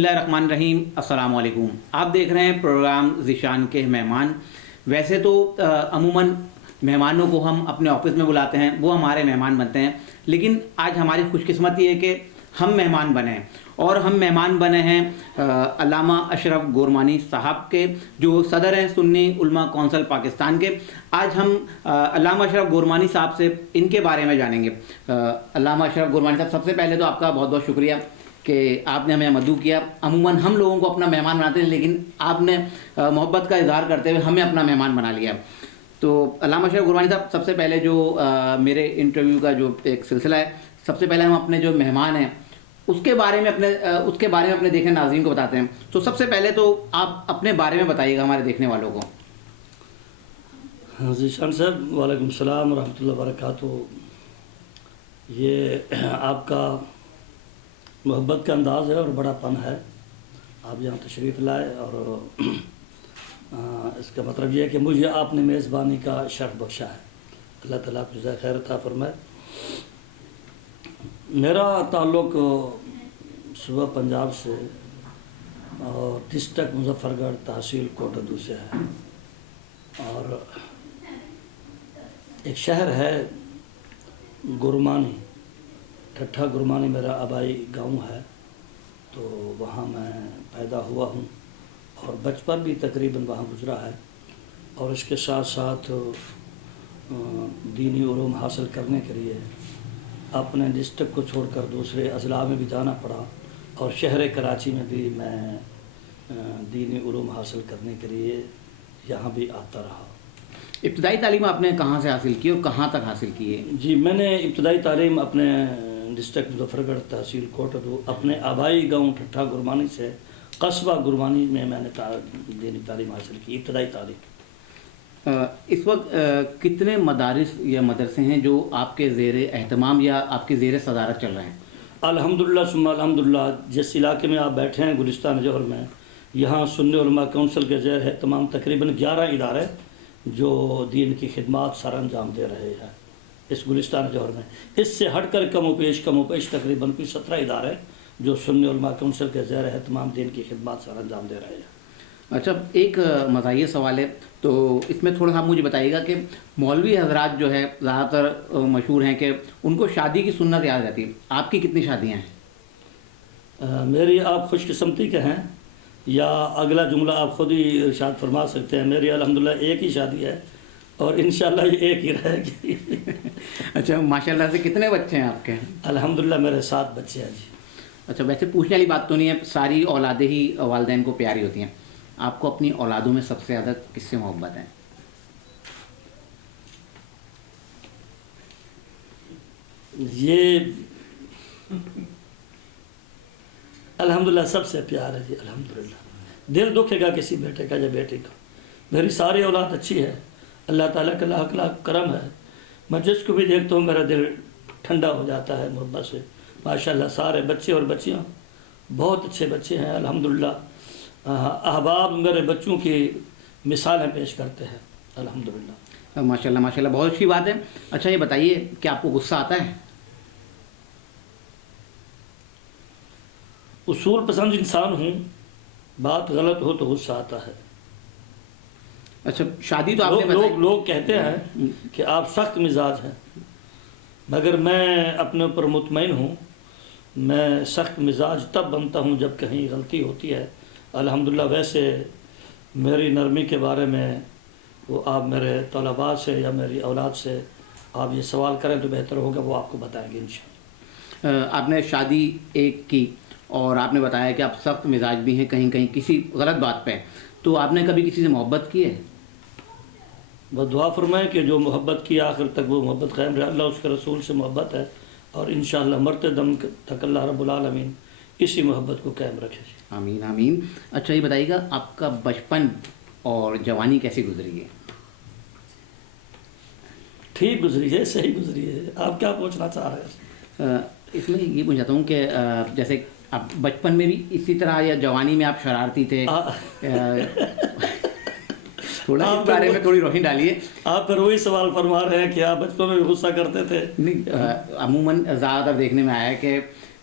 اللہ الرحمن الرحیم، السلام علیکم۔ آپ دیکھ رہے ہیں پروگرام ذیشان کے مہمان۔ ویسے تو عموماً مہمانوں کو ہم اپنے آفس میں بلاتے ہیں، وہ ہمارے مہمان بنتے ہیں، لیکن آج ہماری خوش قسمتی ہے کہ ہم مہمان بنے ہیں، اور ہم مہمان بنے ہیں علامہ اشرف گورمانی صاحب کے، جو صدر ہیں سنی علماء کونسل پاکستان کے۔ آج ہم علامہ اشرف گورمانی صاحب سے ان کے بارے میں جانیں گے۔ علامہ اشرف گورمانی صاحب، سب سے پہلے تو آپ کا بہت بہت شکریہ کہ آپ نے ہمیں مدعو کیا۔ عموماً ہم لوگوں کو اپنا مہمان بناتے ہیں، لیکن آپ نے محبت کا اظہار کرتے ہوئے ہمیں اپنا مہمان بنا لیا۔ تو علامہ اشرف گورمانی صاحب، سب سے پہلے جو میرے انٹرویو کا جو ایک سلسلہ ہے، سب سے پہلے ہم اپنے جو مہمان ہیں اس کے بارے میں اپنے دیکھنے ناظرین کو بتاتے ہیں۔ تو سب سے پہلے تو آپ اپنے بارے میں بتائیے گا ہمارے دیکھنے والوں کو۔ ذیشان صاحب، وعلیکم السلام ورحمۃ اللہ وبرکاتہ۔ یہ آپ کا محبت کا انداز ہے اور بڑا پن ہے، آپ یہاں تشریف لائے، اور اس کا مطلب یہ ہے کہ مجھے آپ نے میزبانی کا شرف بخشا ہے۔ اللہ تعالیٰ آپ جزائے خیر عطا فرمائے۔ میرا تعلق صوبہ پنجاب سے اور ڈسٹرکٹ مظفر گڑھ تحصیل کوٹدو سے ہے، اور ایک شہر ہے گرمانی، ٹھٹھا گرمانی میرا آبائی گاؤں ہے، تو وہاں میں پیدا ہوا ہوں اور بچپن بھی تقریباً وہاں گزرا ہے، اور اس کے ساتھ ساتھ دینی علوم حاصل کرنے کے لیے اپنے ڈسٹرکٹ کو چھوڑ کر دوسرے اضلاع میں بھی جانا پڑا، اور شہر کراچی میں بھی میں دینی علوم حاصل کرنے کے لیے یہاں بھی آتا رہا۔ ابتدائی تعلیم آپ نے کہاں سے حاصل کی اور کہاں تک حاصل کی ہے؟ جی، میں نے ابتدائی تعلیم اپنے ڈسٹرکٹ مظفر گڑھ تحصیل کوٹدو اپنے آبائی گاؤں ٹھٹھا گرمانی سے قصبہ گرمانی میں نے دینی تعلیم حاصل کی، ابتدائی تعلیم۔ اس وقت کتنے مدارس یا مدرسے ہیں جو آپ کے زیر اہتمام یا آپ کی زیر صدارت چل رہے ہیں؟ الحمدللہ ثم الحمدللہ، جس علاقے میں آپ بیٹھے ہیں گلستان جوہر میں، یہاں سنی علماء کونسل کے زیر ہے تمام تقریباً 11 ادارے جو دین کی خدمات سر انجام دے رہے ہیں اس گلستان جوہر میں۔ اس سے ہٹ کر کم و پیش تقریباً کوئی 17 ادارے جو سنی علماء کونسل کے زیر ہے تمام دین کی خدمات سر انجام دے رہے ہیں۔ اچھا، ایک مزاحیہ سوال ہے، تو اس میں تھوڑا سا مجھے بتائیے گا کہ مولوی حضرات جو ہے زیادہ تر مشہور ہیں کہ ان کو شادی کی سنت یاد رہتی ہے، آپ کی کتنی شادیاں ہیں؟ میری آپ خوش قسمتی کے ہیں، یا اگلا جملہ آپ خود ہی ارشاد فرما سکتے ہیں۔ میری الحمدللہ ایک ہی شادی ہے، اور انشاءاللہ یہ ایک ہی رہے گی۔ اچھا، ماشاءاللہ سے کتنے بچے ہیں آپ کے؟ الحمدللہ میرے 7 بچے ہیں جی۔ اچھا، ویسے پوچھنے والی بات تو نہیں ہے، ساری اولادیں ہی والدین کو پیاری ہوتی ہیں، آپ کو اپنی اولادوں میں سب سے زیادہ کس سے محبت ہے؟ یہ الحمدللہ سب سے پیار ہے جی، الحمدللہ۔ دل دکھے گا کسی بیٹے کا یا بیٹی کا۔ میری ساری اولاد اچھی ہے، اللہ تعالیٰ کا لاکھ لاکھ کرم ہے، میں جس کو بھی دیکھتا ہوں میرا دل ٹھنڈا ہو جاتا ہے محبت سے۔ ماشاءاللہ سارے بچے اور بچیاں بہت اچھے بچے ہیں، الحمدللہ۔ احباب میرے بچوں کی مثالیں پیش کرتے ہیں، الحمدللہ۔ ماشاءاللہ ماشاءاللہ، بہت اچھی بات ہے۔ اچھا، یہ بتائیے کہ آپ کو غصہ آتا ہے؟ اصول پسند انسان ہوں، بات غلط ہو تو غصہ آتا ہے۔ اچھا، شادی تو آپ نے لوگ کہتے ہیں کہ آپ سخت مزاج ہیں، مگر میں اپنے اوپر مطمئن ہوں، میں سخت مزاج تب بنتا ہوں جب کہیں غلطی ہوتی ہے، الحمدللہ۔ ویسے میری نرمی کے بارے میں وہ آپ میرے طلباء سے یا میری اولاد سے آپ یہ سوال کریں تو بہتر ہوگا، وہ آپ کو بتائیں گے انشاءاللہ۔ آپ نے شادی ایک کی اور آپ نے بتایا کہ آپ سخت مزاج بھی ہیں کہیں کہیں کسی غلط بات پہ، تو آپ نے کبھی کسی سے محبت کی ہے؟ وہ دعا فرمائیں کہ جو محبت کی آخر تک وہ محبت قائم رہے، اللہ اس کے رسول سے محبت ہے، اور انشاءاللہ مرتے دم تک اللہ رب العالمین اسی محبت کو قائم رکھے۔ آمین آمین۔ اچھا، یہ بتائیے گا آپ کا بچپن اور جوانی کیسی گزری ہے؟ ٹھیک گزری ہے، صحیح گزری ہے۔ آپ کیا پوچھنا چاہ رہے ہیں؟ اس میں یہ پوچھ چاہتا ہوں کہ جیسے آپ بچپن میں بھی اسی طرح یا جوانی میں آپ شرارتی تھے، تھوڑا اس بارے میں تھوڑی روشنی ڈالیے۔ آپ پھر وہی سوال فرما رہے ہیں کہ آپ بچپن میں بھی غصہ کرتے تھے؟ نہیں، عموماً زیادہ تر دیکھنے میں آیا ہے کہ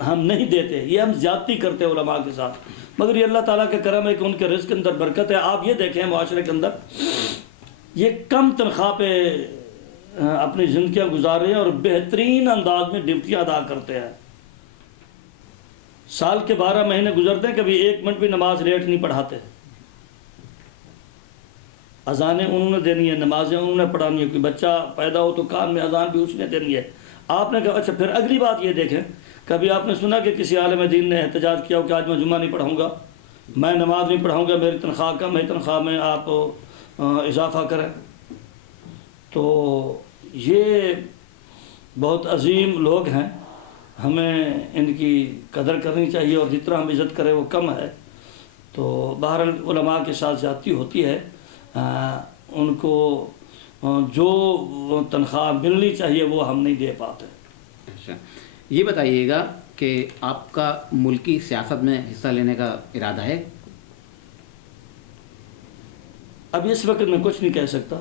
ہم نہیں دیتے، یہ ہم زیادتی کرتے ہیں علماء کے ساتھ، مگر یہ اللہ تعالیٰ کا کرم ہے کہ ان کے رزق کے اندر برکت ہے۔ آپ یہ دیکھیں معاشرے کے اندر یہ کم تنخواہ پہ اپنی زندگیاں گزار رہے ہیں اور بہترین انداز میں ڈیوٹیاں ادا کرتے ہیں۔ سال کے 12 مہینے گزرتے ہیں، کبھی 1 منٹ بھی نماز لیٹ نہیں پڑھاتے۔ اذانیں انہوں نے دینی ہے، نمازیں انہوں نے پڑھانی ہے، کوئی بچہ پیدا ہو تو کان میں اذان بھی اس نے دینی ہے۔ آپ نے کہا اچھا پھر اگلی بات یہ دیکھیں، کبھی آپ نے سنا کہ کسی عالم دین نے احتجاج کیا ہو کہ آج میں جمعہ نہیں پڑھاؤں گا، میں نماز نہیں پڑھاؤں گا، میری تنخواہ کم ہے، تنخواہ میں آپ اضافہ کریں؟ تو یہ بہت عظیم لوگ ہیں، ہمیں ان کی قدر کرنی چاہیے، اور جتنا ہم عزت کریں وہ کم ہے۔ تو بہرحال علماء کے ساتھ زیادتی ہوتی ہے، ان کو جو تنخواہ ملنی چاہیے وہ ہم نہیں دے پاتے۔ اچھا، یہ بتائیے گا کہ آپ کا ملکی سیاست میں حصہ لینے کا ارادہ ہے؟ اب اس وقت میں کچھ نہیں کہہ سکتا،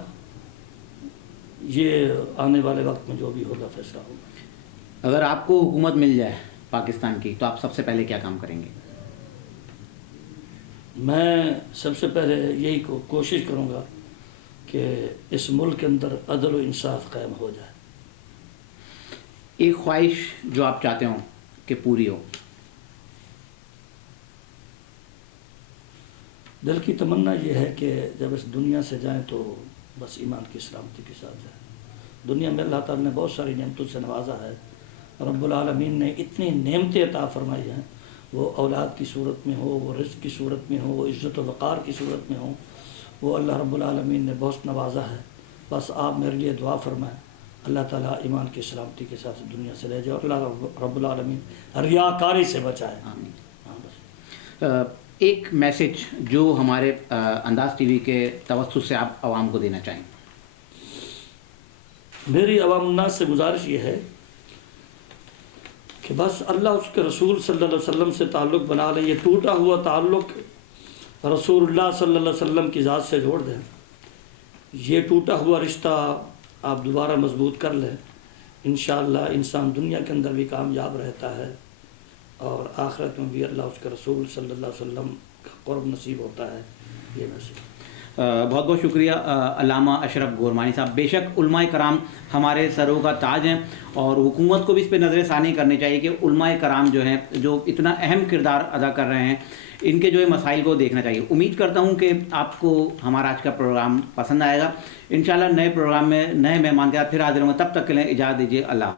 یہ آنے والے وقت میں جو بھی ہوگا فیصلہ ہوگا۔ اگر آپ کو حکومت مل جائے پاکستان کی تو آپ سب سے پہلے کیا کام کریں گے؟ میں سب سے پہلے یہی کوشش کروں گا کہ اس ملک کے اندر عدل و انصاف قائم ہو جائے۔ ایک خواہش جو آپ چاہتے ہوں کہ پوری ہو؟ دل کی تمنا یہ ہے کہ جب اس دنیا سے جائیں تو بس ایمان کی سلامتی کے ساتھ جائیں۔ دنیا میں اللہ تعالیٰ نے بہت ساری نعمتوں سے نوازا ہے، رب العالمین نے اتنی نعمتیں عطا فرمائی ہیں، وہ اولاد کی صورت میں ہو، وہ رزق کی صورت میں ہو، وہ عزت و وقار کی صورت میں ہو، وہ اللہ رب العالمین نے بہت نوازا ہے۔ بس آپ میرے لیے دعا فرمائیں، اللہ تعالیٰ ایمان کی سلامتی کے ساتھ دنیا سے لے جائے، اور اللہ رب العالمین ریاکاری سے بچائے۔ آمین۔ ہاں بس۔ ایک میسج جو ہمارے انداز ٹی وی کے توسط سے آپ عوام کو دینا چاہیں؟ میری عوام الناس سے گزارش یہ ہے کہ بس اللہ اس کے رسول صلی اللہ علیہ وسلم سے تعلق بنا لیں، یہ ٹوٹا ہوا تعلق رسول اللہ صلی اللہ علیہ وسلم کی ذات سے جوڑ دیں، یہ ٹوٹا ہوا رشتہ آپ دوبارہ مضبوط کر لیں، انشاءاللہ انسان دنیا کے اندر بھی کامیاب رہتا ہے، اور آخرت میں بھی اللہ اس کے رسول صلی اللہ علیہ وسلم کا قرب نصیب ہوتا ہے۔ یہ میسج۔ بہت بہت شکریہ علامہ اشرف گورمانی صاحب۔ بے شک علماء کرام ہمارے سروں کا تاج ہیں، اور حکومت کو بھی اس پہ نظر ثانی کرنی چاہیے کہ علماء کرام جو ہیں جو اتنا اہم کردار ادا کر رہے ہیں، ان کے جو ہے مسائل کو دیکھنا چاہیے۔ امید کرتا ہوں کہ آپ کو ہمارا آج کا پروگرام پسند آئے گا۔ انشاءاللہ نئے پروگرام میں نئے مہمان کے ساتھ پھر حاضر ہوں گے، تب تک کے لیے اجازت دیجیے۔ اللہ